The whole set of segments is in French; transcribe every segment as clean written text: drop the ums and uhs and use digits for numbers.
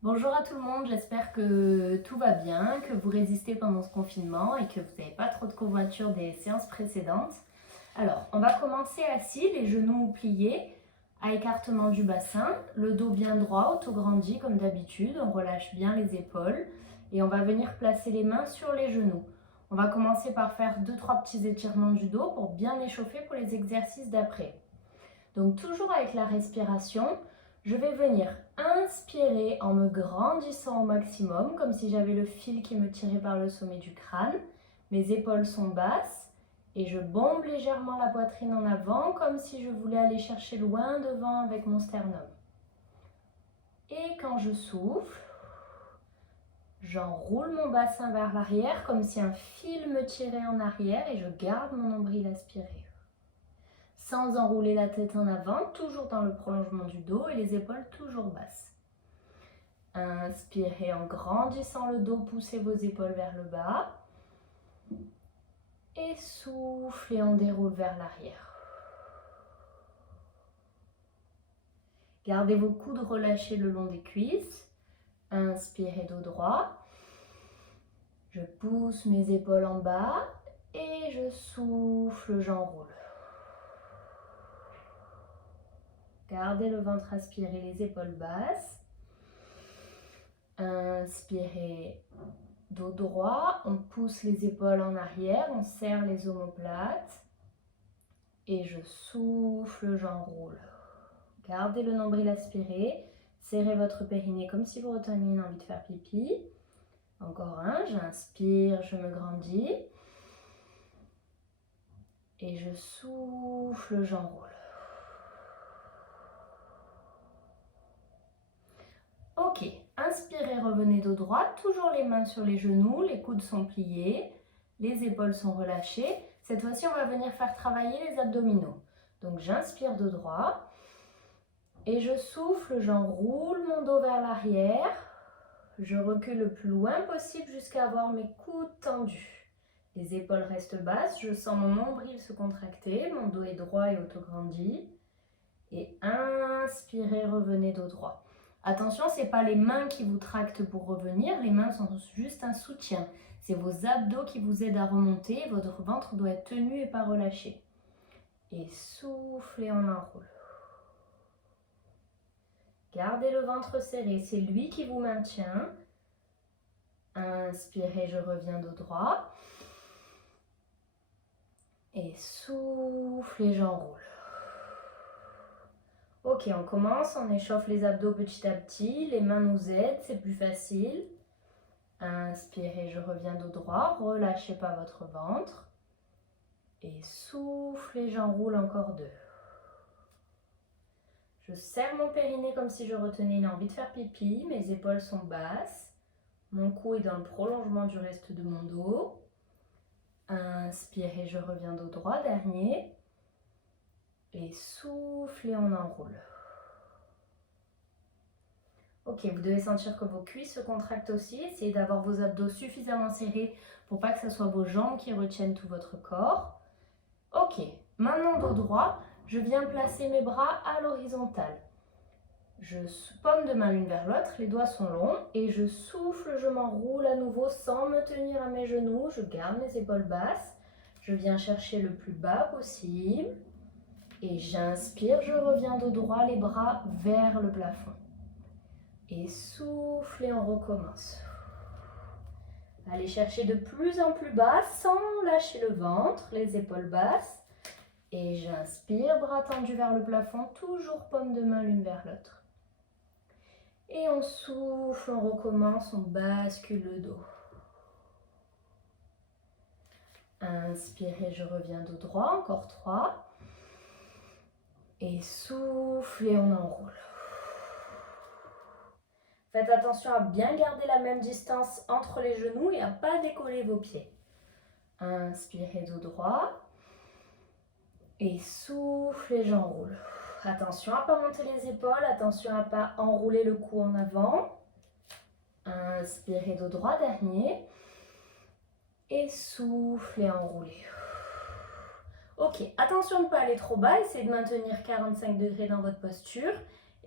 Bonjour à tout le monde, j'espère que tout va bien, que vous résistez pendant ce confinement et que vous n'avez pas trop de courbatures des séances précédentes. Alors, on va commencer assis, les genoux pliés, à écartement du bassin, le dos bien droit, auto-grandi comme d'habitude, on relâche bien les épaules et on va venir placer les mains sur les genoux. On va commencer par faire 2-3 petits étirements du dos pour bien échauffer pour les exercices d'après. Donc toujours avec la respiration, je vais venir inspirer en me grandissant au maximum, comme si j'avais le fil qui me tirait par le sommet du crâne. Mes épaules sont basses et je bombe légèrement la poitrine en avant, comme si je voulais aller chercher loin devant avec mon sternum. Et quand je souffle, j'enroule mon bassin vers l'arrière, comme si un fil me tirait en arrière et je garde mon nombril aspiré. Sans enrouler la tête en avant, toujours dans le prolongement du dos et les épaules toujours basses. Inspirez en grandissant le dos, poussez vos épaules vers le bas. Et soufflez, on déroule vers l'arrière. Gardez vos coudes relâchés le long des cuisses. Inspirez dos droit. Je pousse mes épaules en bas et je souffle, j'enroule. Gardez le ventre aspiré, les épaules basses. Inspirez, dos droit, on pousse les épaules en arrière, on serre les omoplates. Et je souffle, j'enroule. Gardez le nombril aspiré, serrez votre périnée comme si vous reteniez une envie de faire pipi. Encore un, j'inspire, je me grandis. Et je souffle, j'enroule. Ok, inspirez, revenez dos droit, toujours les mains sur les genoux, les coudes sont pliés, les épaules sont relâchées. Cette fois-ci, on va venir faire travailler les abdominaux. Donc j'inspire dos droit et je souffle, j'enroule mon dos vers l'arrière. Je recule le plus loin possible jusqu'à avoir mes coudes tendus. Les épaules restent basses, je sens mon nombril se contracter, mon dos est droit et autograndi. Et inspirez, revenez dos droit. Attention, ce n'est pas les mains qui vous tractent pour revenir, les mains sont juste un soutien. C'est vos abdos qui vous aident à remonter, votre ventre doit être tenu et pas relâché. Et soufflez, on enroule. Gardez le ventre serré, c'est lui qui vous maintient. Inspirez, je reviens dos droit. Et soufflez, j'enroule. Ok, on commence, on échauffe les abdos petit à petit, les mains nous aident, c'est plus facile. Inspirez, je reviens dos droit, relâchez pas votre ventre. Et soufflez, j'enroule encore 2. Je serre mon périnée comme si je retenais une envie de faire pipi, mes épaules sont basses. Mon cou est dans le prolongement du reste de mon dos. Inspirez, je reviens dos droit, dernier. Et soufflez, on enroule. Ok, vous devez sentir que vos cuisses se contractent aussi. Essayez d'avoir vos abdos suffisamment serrés pour pas que ce soit vos jambes qui retiennent tout votre corps. Ok, maintenant dos droit, je viens placer mes bras à l'horizontale. Je paume de main l'une vers l'autre, les doigts sont longs et je souffle, je m'enroule à nouveau sans me tenir à mes genoux. Je garde mes épaules basses. Je viens chercher le plus bas possible. Et j'inspire, je reviens dos droit, les bras vers le plafond. Et souffle et on recommence. Allez chercher de plus en plus bas sans lâcher le ventre, les épaules basses. Et j'inspire, bras tendus vers le plafond, toujours paume de main l'une vers l'autre. Et on souffle, on recommence, on bascule le dos. Inspirez, je reviens dos droit, encore 3. Et souffle et on enroule. Faites attention à bien garder la même distance entre les genoux et à ne pas décoller vos pieds. Inspirez dos droit. Et souffle et j'enroule. Attention à ne pas monter les épaules, attention à ne pas enrouler le cou en avant. Inspirez dos droit, dernier. Et souffle et enroulez. Ok, attention de ne pas aller trop bas, essayez de maintenir 45 degrés dans votre posture.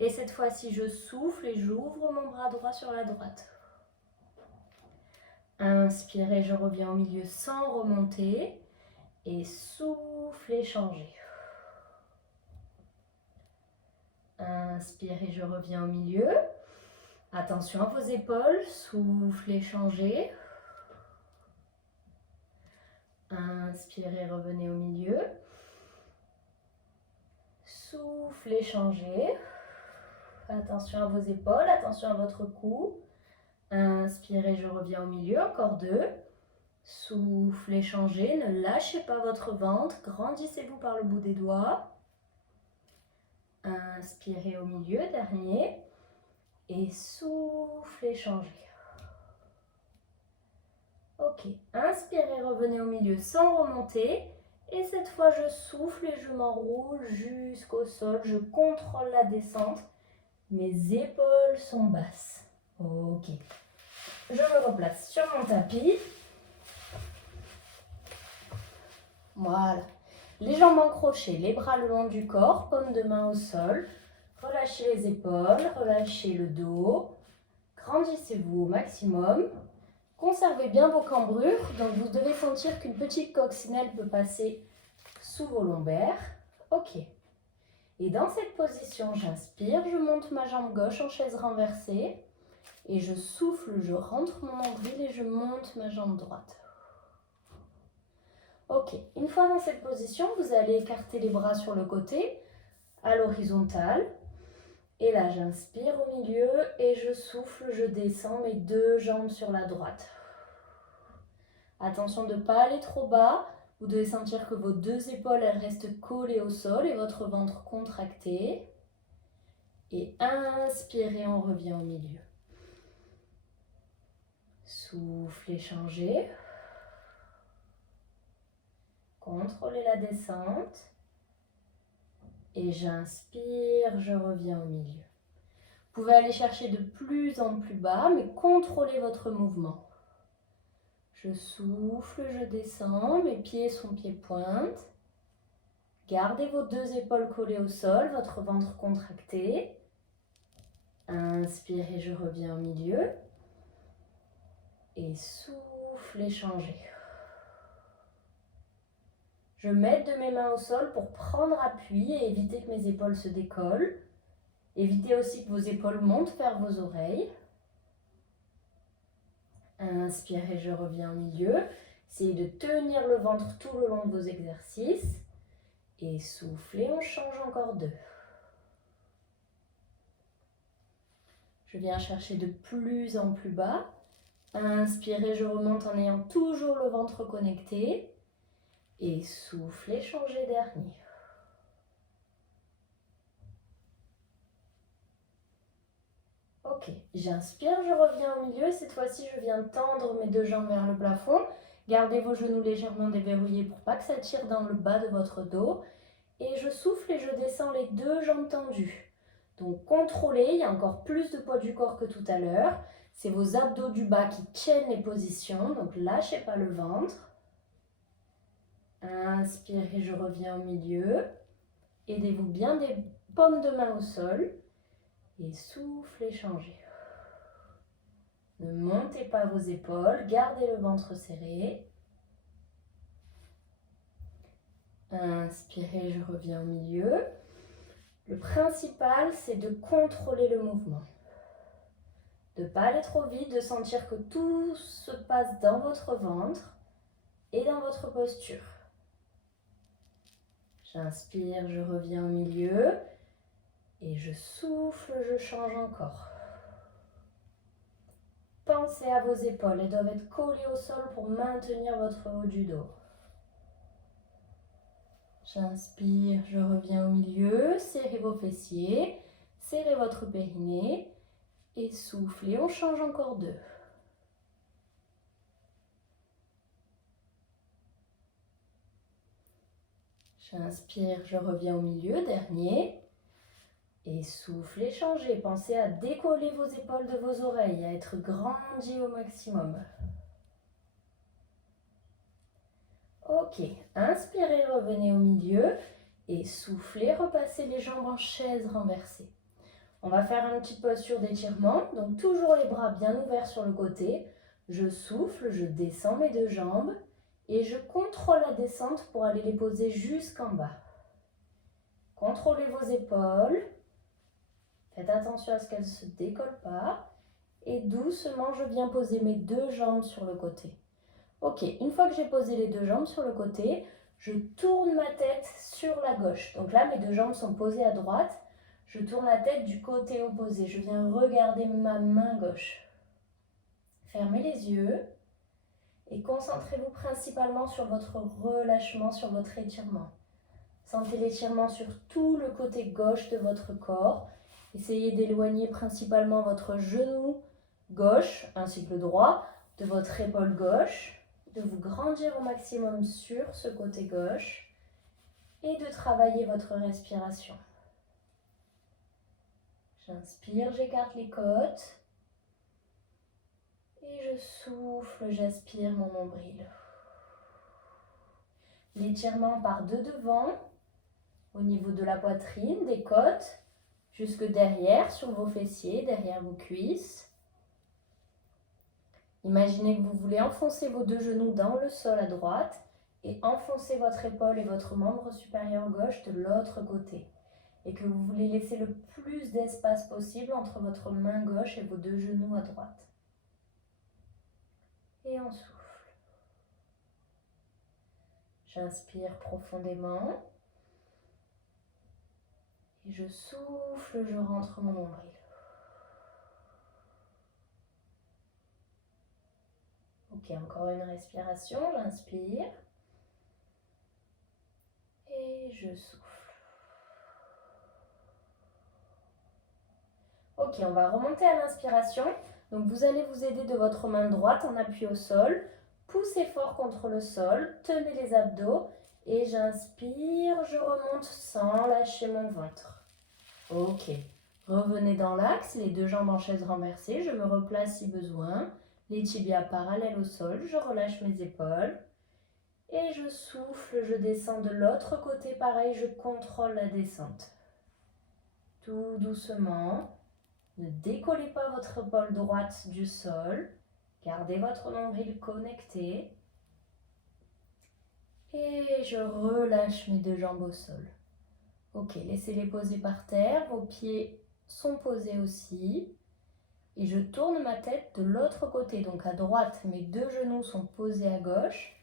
Et cette fois-ci, je souffle et j'ouvre mon bras droit sur la droite. Inspirez, je reviens au milieu sans remonter. Et soufflez, changez. Inspirez, je reviens au milieu. Attention à vos épaules, soufflez, changez. Inspirez, revenez au milieu. Soufflez, changez. Attention à vos épaules, attention à votre cou. Inspirez, je reviens au milieu, encore 2. Soufflez, changez, ne lâchez pas votre ventre, grandissez-vous par le bout des doigts. Inspirez au milieu, dernier. Et soufflez, changez. Ok, inspirez, revenez au milieu sans remonter. Et cette fois, je souffle et je m'enroule jusqu'au sol. Je contrôle la descente. Mes épaules sont basses. Ok. Je me replace sur mon tapis. Voilà. Les jambes encrochées, les bras le long du corps, paume de main au sol. Relâchez les épaules, relâchez le dos. Grandissez-vous au maximum. Conservez bien vos cambrures. Donc vous devez sentir qu'une petite coccinelle peut passer sous vos lombaires. Ok. Et dans cette position, j'inspire, je monte ma jambe gauche en chaise renversée. Et je souffle, je rentre mon nombril et je monte ma jambe droite. Ok, une fois dans cette position, vous allez écarter les bras sur le côté, à l'horizontale. Et là, j'inspire au milieu et je souffle, je descends mes 2 jambes sur la droite. Attention de ne pas aller trop bas. Vous devez sentir que vos 2 épaules elles restent collées au sol et votre ventre contracté. Et inspirez, on revient au milieu. Soufflez, changez. Contrôlez la descente. Et j'inspire, je reviens au milieu. Vous pouvez aller chercher de plus en plus bas, mais contrôlez votre mouvement. Je souffle, je descends, mes pieds sont pieds-pointes. Gardez vos 2 épaules collées au sol, votre ventre contracté. Inspirez, je reviens au milieu. Et soufflez, changez. Je m'aide de mes mains au sol pour prendre appui et éviter que mes épaules se décollent. Évitez aussi que vos épaules montent vers vos oreilles. Inspirez, je reviens au milieu. Essayez de tenir le ventre tout le long de vos exercices. Et soufflez, on change encore 2. Je viens chercher de plus en plus bas. Inspirez, je remonte en ayant toujours le ventre connecté. Et soufflez, changez dernier. Ok, j'inspire, je reviens au milieu. Cette fois-ci, je viens tendre mes 2 jambes vers le plafond. Gardez vos genoux légèrement déverrouillés pour pas que ça tire dans le bas de votre dos. Et je souffle et je descends les 2 jambes tendues. Donc contrôlez, il y a encore plus de poids du corps que tout à l'heure. C'est vos abdos du bas qui tiennent les positions, donc lâchez pas le ventre. Inspirez, je reviens au milieu. Aidez-vous bien des paumes de main au sol. Et soufflez, changez. Ne montez pas vos épaules, gardez le ventre serré. Inspirez, je reviens au milieu. Le principal, c'est de contrôler le mouvement. De ne pas aller trop vite, de sentir que tout se passe dans votre ventre et dans votre posture. J'inspire, je reviens au milieu. Et je souffle, je change encore. Pensez à vos épaules, elles doivent être collées au sol pour maintenir votre haut du dos. J'inspire, je reviens au milieu, serrez vos fessiers, serrez votre périnée et soufflez, on change encore 2. J'inspire, je reviens au milieu, dernier. Et soufflez, changez. Pensez à décoller vos épaules de vos oreilles, à être grandi au maximum. Ok, inspirez, revenez au milieu. Et soufflez, repassez les jambes en chaise renversée. On va faire une petite posture d'étirement. Donc toujours les bras bien ouverts sur le côté. Je souffle, je descends mes deux jambes et je contrôle la descente pour aller les poser jusqu'en bas. Contrôlez vos épaules. Faites attention à ce qu'elles ne se décollent pas. Et doucement, je viens poser mes deux jambes sur le côté. Ok, une fois que j'ai posé les deux jambes sur le côté, je tourne ma tête sur la gauche. Donc là, mes deux jambes sont posées à droite. Je tourne la tête du côté opposé. Je viens regarder ma main gauche. Fermez les yeux et concentrez-vous principalement sur votre relâchement, sur votre étirement. Sentez l'étirement sur tout le côté gauche de votre corps. Essayez d'éloigner principalement votre genou gauche ainsi que le droit de votre épaule gauche, de vous grandir au maximum sur ce côté gauche et de travailler votre respiration. J'inspire, j'écarte les côtes et je souffle, j'aspire mon nombril. L'étirement part de devant, au niveau de la poitrine, des côtes, jusque derrière, sur vos fessiers, derrière vos cuisses. Imaginez que vous voulez enfoncer vos deux genoux dans le sol à droite et enfoncer votre épaule et votre membre supérieur gauche de l'autre côté. Et que vous voulez laisser le plus d'espace possible entre votre main gauche et vos deux genoux à droite. Et on souffle. J'inspire profondément. Et je souffle, je rentre mon nombril. Ok, encore une respiration, j'inspire. Et je souffle. Ok, on va remonter à l'inspiration. Donc vous allez vous aider de votre main droite en appui au sol. Poussez fort contre le sol, tenez les abdos. Et j'inspire, je remonte sans lâcher mon ventre. Ok, revenez dans l'axe, les deux jambes en chaise renversée. Je me replace si besoin. Les tibias parallèles au sol, je relâche mes épaules. Et je souffle, je descends de l'autre côté. Pareil, je contrôle la descente. Tout doucement. Ne décollez pas votre épaule droite du sol. Gardez votre nombril connecté. Et je relâche mes deux jambes au sol. Ok, laissez-les poser par terre. Vos pieds sont posés aussi. Et je tourne ma tête de l'autre côté. Donc à droite, mes deux genoux sont posés à gauche.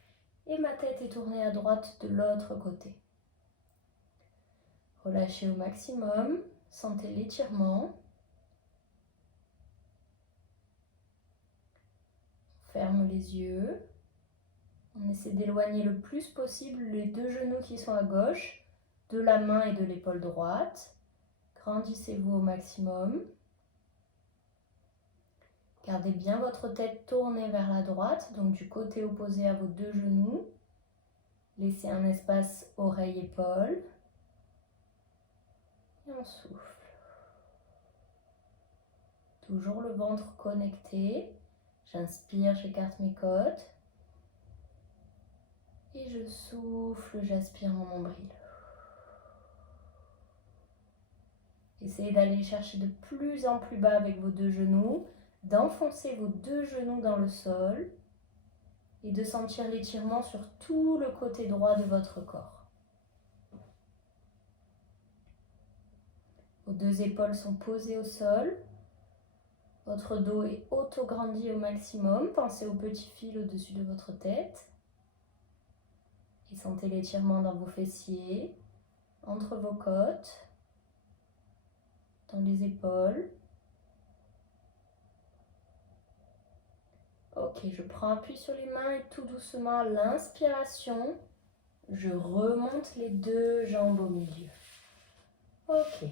Et ma tête est tournée à droite de l'autre côté. Relâchez au maximum. Sentez l'étirement. Ferme les yeux. On essaie d'éloigner le plus possible les deux genoux qui sont à gauche de la main et de l'épaule droite. Grandissez-vous au maximum. Gardez bien votre tête tournée vers la droite, donc du côté opposé à vos deux genoux. Laissez un espace oreille-épaule. Et on souffle. Toujours le ventre connecté. J'inspire, j'écarte mes côtes. Et je souffle, j'aspire mon nombril. Essayez d'aller chercher de plus en plus bas avec vos deux genoux, d'enfoncer vos deux genoux dans le sol et de sentir l'étirement sur tout le côté droit de votre corps. Vos deux épaules sont posées au sol. Votre dos est auto-grandi au maximum. Pensez au petit fil au-dessus de votre tête. Et sentez l'étirement dans vos fessiers, entre vos côtes, dans les épaules. Ok, je prends appui sur les mains et tout doucement, à l'inspiration, je remonte les deux jambes au milieu. Ok.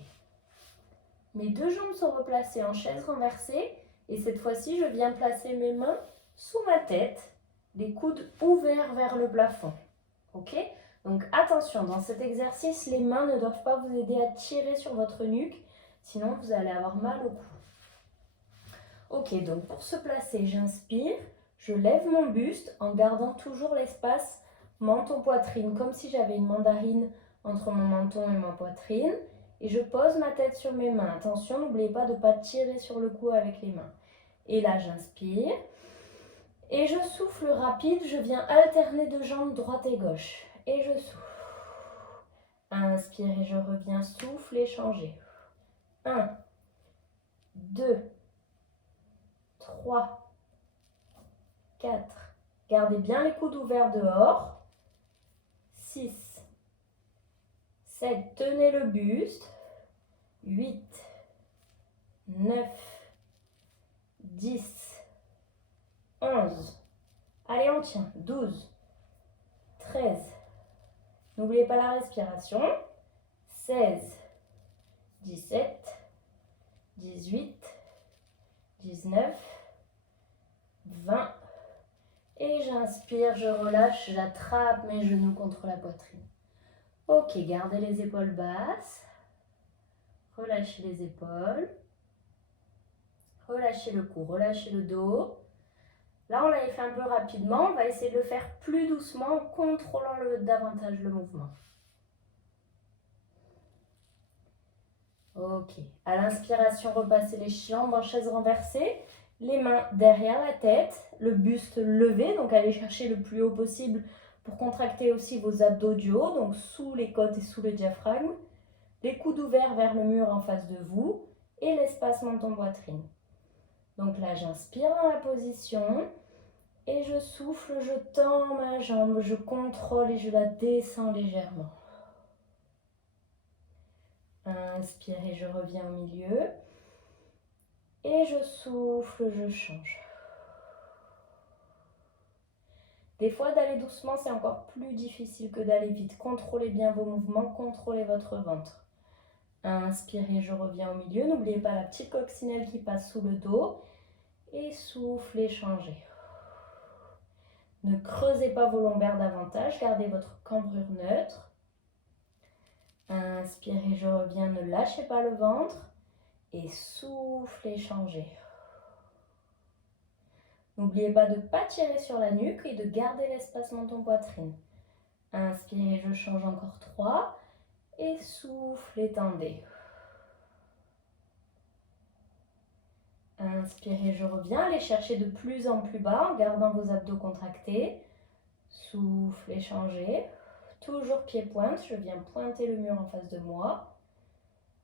Mes deux jambes sont replacées en chaise renversée et cette fois-ci, je viens placer mes mains sous ma tête, les coudes ouverts vers le plafond. Ok? Donc attention, dans cet exercice, les mains ne doivent pas vous aider à tirer sur votre nuque, sinon vous allez avoir mal au cou. Ok, donc pour se placer, j'inspire, je lève mon buste en gardant toujours l'espace menton-poitrine, comme si j'avais une mandarine entre mon menton et ma poitrine. Et je pose ma tête sur mes mains. Attention, n'oubliez pas de ne pas tirer sur le cou avec les mains. Et là, j'inspire. Et je souffle rapide. Je viens alterner de jambes droite et gauche. Et je souffle. Inspire et je reviens. Souffle et changez. 1, 2, 3, 4. Gardez bien les coudes ouverts dehors. 6, 7. Tenez le buste. 8, 9, 10, 11. Allez, on tient. 12, 13. N'oubliez pas la respiration. 16, 17, 18, 19, 20. Et j'inspire, je relâche, j'attrape mes genoux contre la poitrine. Ok, gardez les épaules basses. Relâchez les épaules. Relâchez le cou, relâchez le dos. Là, on l'avait fait un peu rapidement. On va essayer de le faire plus doucement en contrôlant davantage le mouvement. Ok. À l'inspiration, repassez les jambes en chaise renversée. Les mains derrière la tête, le buste levé. Donc, allez chercher le plus haut possible pour contracter aussi vos abdos du haut. Donc, sous les côtes et sous le diaphragme. Les coudes ouverts vers le mur en face de vous. Et l'espace menton-poitrine. Donc là, j'inspire dans la position. Et je souffle, je tends ma jambe, je contrôle et je la descends légèrement. Inspire et je reviens au milieu. Et je souffle, je change. Des fois, d'aller doucement, c'est encore plus difficile que d'aller vite. Contrôlez bien vos mouvements, contrôlez votre ventre. Inspirez, je reviens au milieu. N'oubliez pas la petite coccinelle qui passe sous le dos. Et soufflez, changez. Ne creusez pas vos lombaires davantage, gardez votre cambrure neutre. Inspirez, je reviens, ne lâchez pas le ventre. Et soufflez, changez. N'oubliez pas de ne pas tirer sur la nuque et de garder l'espace menton-poitrine. Inspirez, je change encore 3. Et soufflez, tendez. Inspirez, je reviens. Allez chercher de plus en plus bas en gardant vos abdos contractés. Soufflez, changez. Toujours pied-pointe, je viens pointer le mur en face de moi.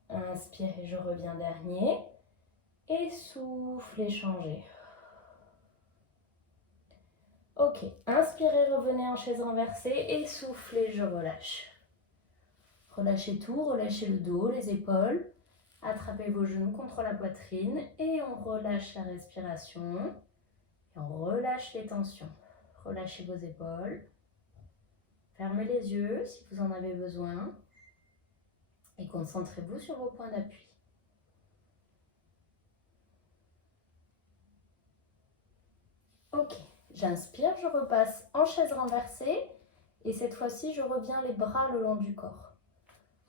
Inspirez, je reviens dernier. Et soufflez, changez. Ok, inspirez, revenez en chaise renversée et soufflez, je relâche. Relâchez tout, relâchez le dos, les épaules. Attrapez vos genoux contre la poitrine et on relâche la respiration. Et on relâche les tensions. Relâchez vos épaules. Fermez les yeux si vous en avez besoin. Et concentrez-vous sur vos points d'appui. Ok, j'inspire, je repasse en chaise renversée. Et cette fois-ci, je reviens les bras le long du corps.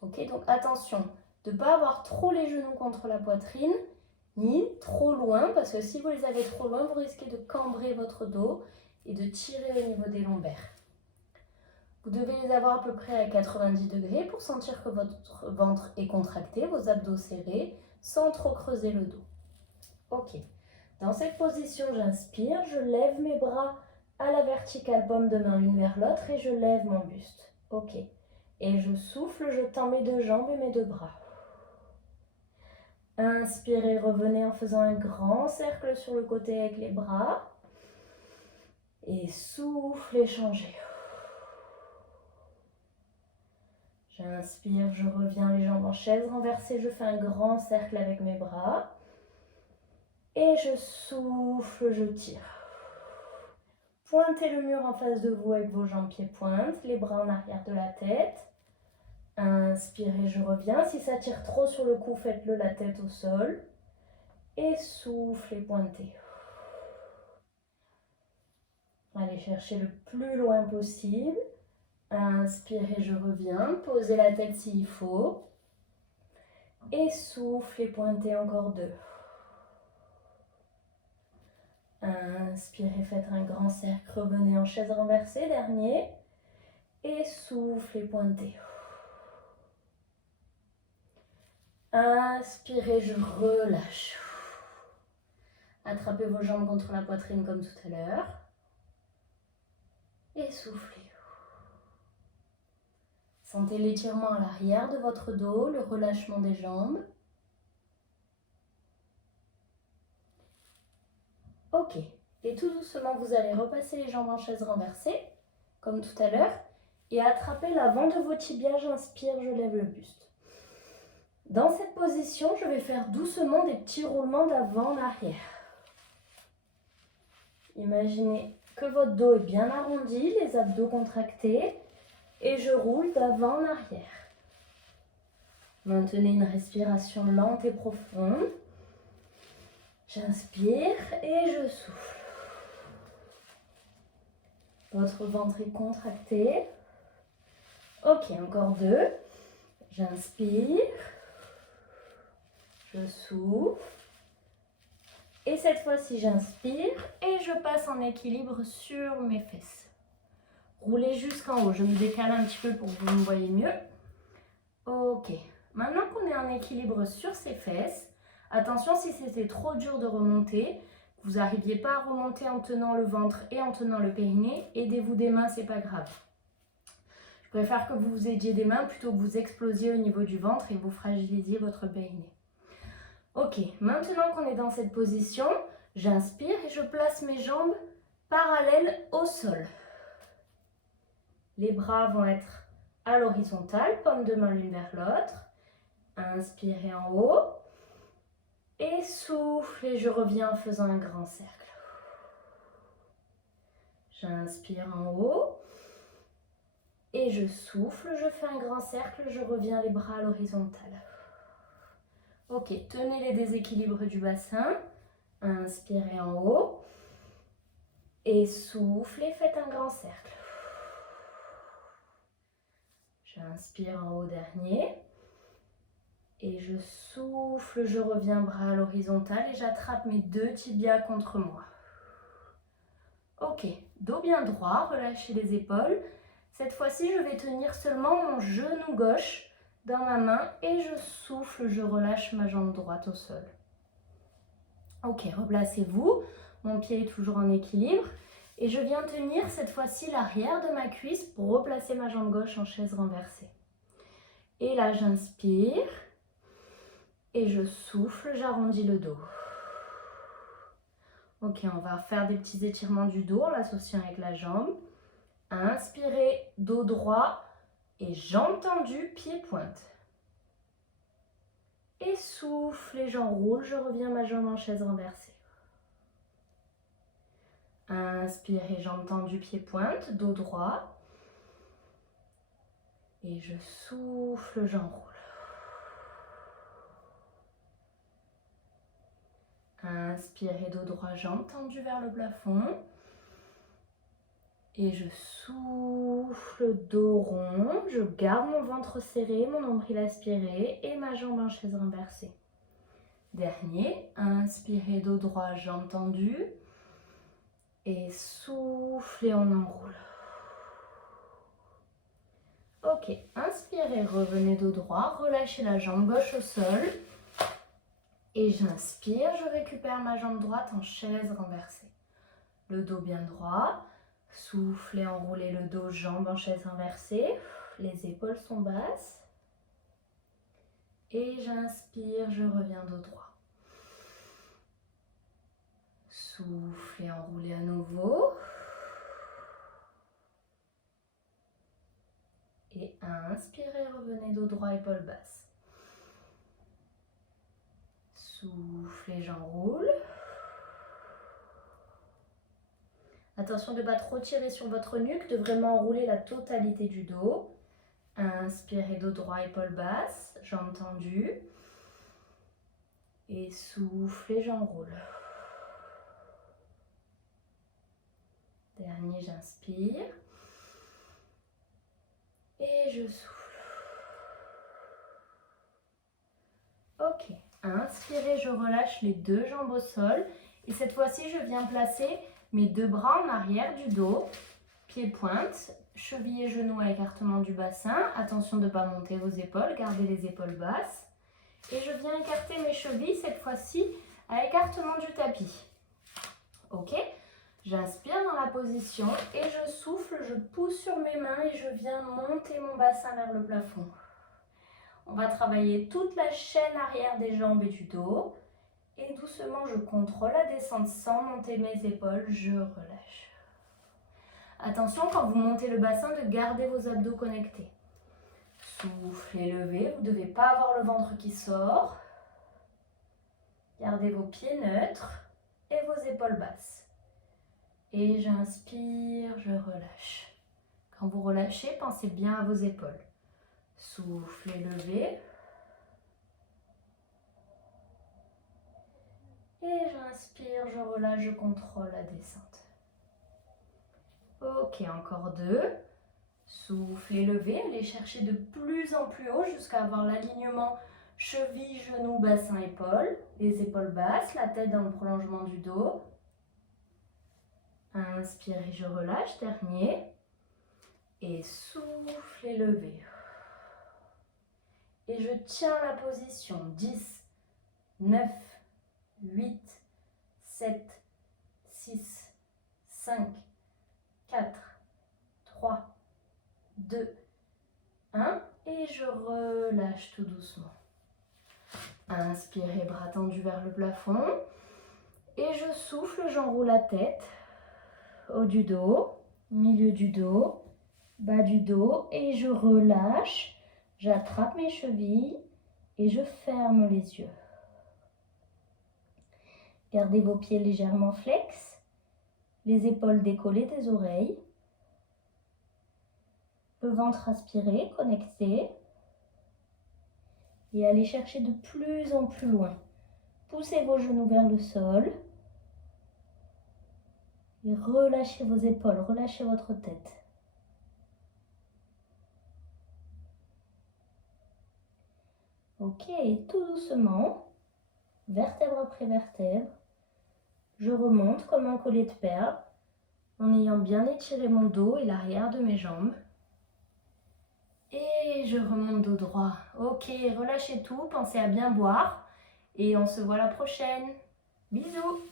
Ok, donc attention de ne pas avoir trop les genoux contre la poitrine, ni trop loin, parce que si vous les avez trop loin, vous risquez de cambrer votre dos et de tirer au niveau des lombaires. Vous devez les avoir à peu près à 90 degrés pour sentir que votre ventre est contracté, vos abdos serrés, sans trop creuser le dos. Ok, dans cette position, j'inspire, je lève mes bras à la verticale, paume de main l'une vers l'autre et je lève mon buste. Ok, et je souffle, je tends mes deux jambes et mes deux bras. Inspirez, revenez en faisant un grand cercle sur le côté avec les bras. Et soufflez, changez. J'inspire, je reviens les jambes en chaise renversée, je fais un grand cercle avec mes bras. Et je souffle, je tire. Pointez le mur en face de vous avec vos jambes pieds-pointes, les bras en arrière de la tête. Inspirez, je reviens. Si ça tire trop sur le cou, faites-le la tête au sol. Et soufflez, pointez. Allez chercher le plus loin possible. Inspirez, je reviens. Posez la tête s'il faut. Et soufflez, pointez encore 2. Inspirez, faites un grand cercle. Revenez en chaise renversée, dernier. Et soufflez, pointez. Inspirez, je relâche. Attrapez vos jambes contre la poitrine comme tout à l'heure. Et soufflez. Sentez l'étirement à l'arrière de votre dos, le relâchement des jambes. Ok. Et tout doucement, vous allez repasser les jambes en chaise renversée, comme tout à l'heure, et attraper l'avant de vos tibias. J'inspire, je lève le buste. Dans cette position, je vais faire doucement des petits roulements d'avant en arrière. Imaginez que votre dos est bien arrondi, les abdos contractés, et je roule d'avant en arrière. Maintenez une respiration lente et profonde. J'inspire et je souffle. Votre ventre est contracté. Ok, encore 2. J'inspire. Je souffle. Et cette fois-ci, j'inspire et je passe en équilibre sur mes fesses. Roulez jusqu'en haut. Je me décale un petit peu pour que vous me voyez mieux. Ok. Maintenant qu'on est en équilibre sur ses fesses, attention, si c'était trop dur de remonter, que vous n'arriviez pas à remonter en tenant le ventre et en tenant le périnée, aidez-vous des mains, c'est pas grave. Je préfère que vous vous aidiez des mains plutôt que vous explosiez au niveau du ventre et vous fragilisiez votre périnée. Ok, maintenant qu'on est dans cette position, j'inspire et je place mes jambes parallèles au sol. Les bras vont être à l'horizontale, paume de main l'une vers l'autre. Inspirez en haut. Et souffle et je reviens en faisant un grand cercle. J'inspire en haut. Et je souffle, je fais un grand cercle, je reviens les bras à l'horizontale. Ok, tenez les déséquilibres du bassin. Inspirez en haut. Et soufflez, faites un grand cercle. J'inspire en haut dernier. Et je souffle, je reviens bras à l'horizontale et j'attrape mes 2 tibias contre moi. Ok, dos bien droit, relâchez les épaules. Cette fois-ci, je vais tenir seulement mon genou gauche dans ma main et je souffle, je relâche ma jambe droite au sol. Ok, replacez-vous. Mon pied est toujours en équilibre. Et je viens tenir cette fois-ci l'arrière de ma cuisse pour replacer ma jambe gauche en chaise renversée. Et là, j'inspire. Et je souffle, j'arrondis le dos. Ok, on va faire des petits étirements du dos en l'associant avec la jambe. Inspirez, dos droit et jambes tendues, pieds pointe. Et souffle et j'enroule, je reviens ma jambe en chaise renversée. Inspirez, jambes tendues, pieds pointe, dos droit. Et je souffle, j'enroule. Inspirez, dos droit, jambes tendues vers le plafond. Et je souffle, dos rond. Je garde mon ventre serré, mon nombril aspiré et ma jambe en chaise renversée. Dernier, inspirez, dos droit, jambes tendues. Et soufflez, on enroule. Ok, inspirez, revenez dos droit, relâchez la jambe gauche au sol. Et j'inspire, je récupère ma jambe droite en chaise renversée. Le dos bien droit. Soufflez, enroulez le dos, jambes en chaise inversée. Les épaules sont basses. Et j'inspire, je reviens dos droit. Soufflez, enroulez à nouveau. Et inspirez, revenez dos droit, épaules basses. Soufflez, j'enroule. Attention de ne pas trop tirer sur votre nuque, de vraiment enrouler la totalité du dos. Inspirez, dos droit, épaules basses, jambes tendues. Et soufflez, j'enroule. Dernier, j'inspire. Et je souffle. Ok, inspirez, je relâche les 2 jambes au sol. Et cette fois-ci, je viens placer mes 2 bras en arrière du dos, pieds pointe, cheville et genoux à écartement du bassin. Attention de ne pas monter vos épaules, gardez les épaules basses. Et je viens écarter mes chevilles, cette fois-ci, à écartement du tapis. Ok? J'inspire dans la position et je souffle, je pousse sur mes mains et je viens monter mon bassin vers le plafond. On va travailler toute la chaîne arrière des jambes et du dos. Et doucement, je contrôle la descente sans monter mes épaules, je relâche. Attention, quand vous montez le bassin, de garder vos abdos connectés. Souffle et levez, vous ne devez pas avoir le ventre qui sort. Gardez vos pieds neutres et vos épaules basses. Et j'inspire, je relâche. Quand vous relâchez, pensez bien à vos épaules. Souffle et levez. Et j'inspire, je relâche, je contrôle la descente. Ok, encore 2. Souffle et levez, allez chercher de plus en plus haut jusqu'à avoir l'alignement cheville, genou, bassin, épaule. Les épaules basses, la tête dans le prolongement du dos. Inspirez, je relâche, dernier. Et souffle et levez. Et je tiens la position. 10, 9, 8, 7, 6, 5, 4, 3, 2, 1. Et je relâche tout doucement. Inspirez, bras tendus vers le plafond. Et je souffle, j'enroule la tête. Haut du dos, milieu du dos, bas du dos. Et je relâche. J'attrape mes chevilles et je ferme les yeux. Gardez vos pieds légèrement flex, les épaules décollées des oreilles, le ventre aspiré, connecté. Et allez chercher de plus en plus loin. Poussez vos genoux vers le sol. Et relâchez vos épaules, relâchez votre tête. Ok, et tout doucement, vertèbre après vertèbre, je remonte comme un collier de perles en ayant bien étiré mon dos et l'arrière de mes jambes. Et je remonte dos droit. Ok, relâchez tout, pensez à bien boire et on se voit la prochaine. Bisous!